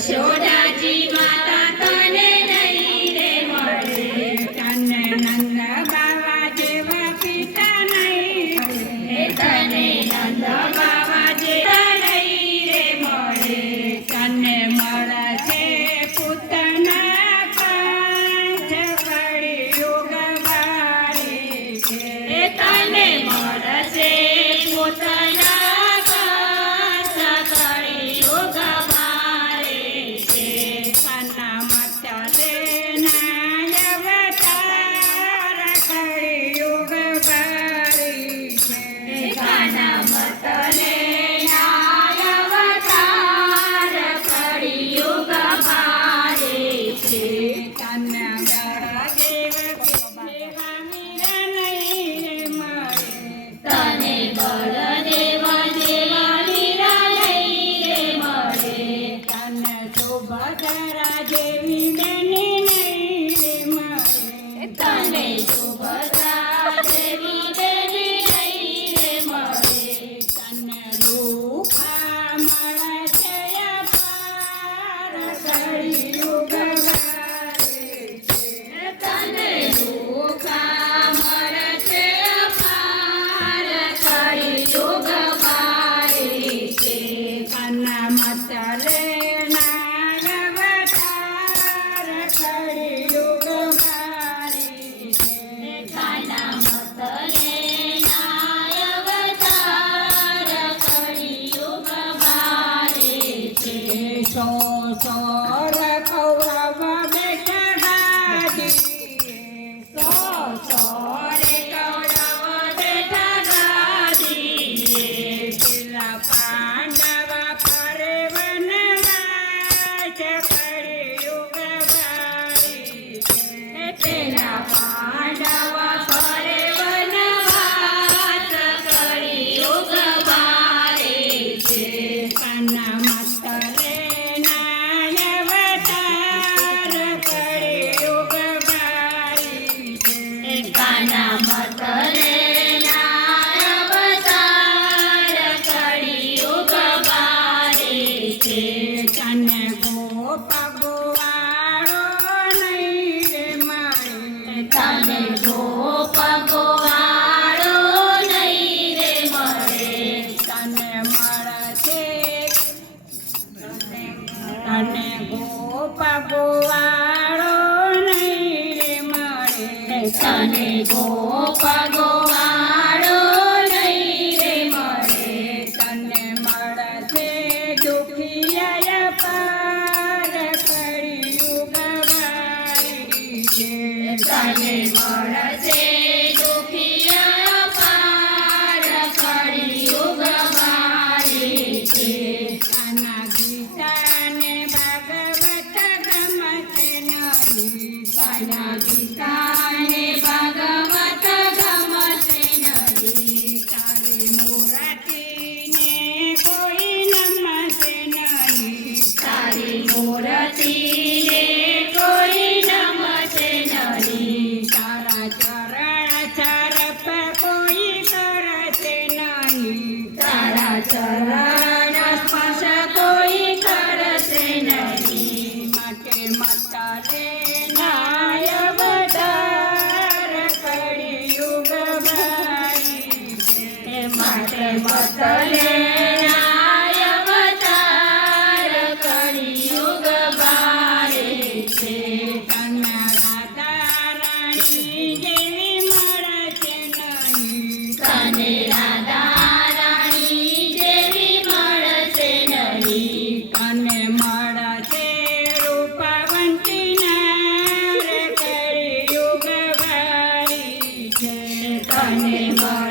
યશોદાજી માતા તને નહીં રે મળે, તને નંદ બાવા જેવા પિતા નહીં મળે, તને નંદ બાવા જેવા નહીં રે મળે, તને મળશે પૂતના કંઠ કળિયુગ વાળી છે. તને મળશે પોતાના કંઠ કળિયુગ વાળે છે. કાના મત લેના અવતાર કળિયુગ વાળી છે. કાના મત લેના અવતાર કળિયુગ વાળે છે. તને બળદેવ જેવા વીર નહીં મળે, તને બળદેવ જેવા વીરા નહીં રે મળે, તને સુભદ્રા જેવી બેની નહીં મળે, તને સુભદ્રા જેવી બેની નહીં રે મળે, તને રૂપા મળશે અપાર કળિયુગ વાળી છે. તને રૂખા મળશે અપાર કળિયુગ વાળી છે. કાના મત લેના અવતાર કળિયુગ વાળી છે. કાના મત લેના અવતાર કળિયુગ વાળે છે. સો સોર કૌરવ બેઠા ગાદીએ, સો સોરે કૌરવ બેઠા ગાદીએ, પેલા પાંડવ ફરે વનવાસ કળિયુગ વાળી છે. પેલા પાંડવ ફરે વનવાસ કળિયુગ વાળે છે. કાના મત લેના અવતાર કળિયુગ વાળી છે. કાના મત લેના અવતાર કળિયુગ વાળે છે. તને ગોપ ગોવાળો નહીં રે મળે, તને ગોપ ગોવાળો નહીં રે મળે, તને મળશે તને ગોપ ગોવાળો નહીં રે મળે, તને ગોપ ગોવાળો નહીં રે મળે, તને મળશે દુખિયા પાર કળિયુગ વાળી છે. તને મળશે દુખિયા પાર કળિયુગ વાળી છે. કાના ગીતાને ભાગવત ગમશે નહીં, કાના ગીતાને ભાગવત ગમશે નહીં, તારી મૂર્તિને કોઈ નમશે નહીં, તારી મૂર્તિને કોઈ નમશે નહીં, તારા ચરણ ચરપ કોઈ કરશે નહીં, તારા ચરણ સ્પર્શ કોઈ કરશે નહીં, માટે મત લેના અવતાર કળિયુગ વાળી છે. માટે મત લેના અવતાર કળિયુગ વાળે છે. તને રાધા રાણી જેવી મળશે નહીં, તને રાધા રાણી જેવી મળશે નહીં, તને મળશે રૂપવંતી નાર કળિયુગ વાળી છે. તને મળશે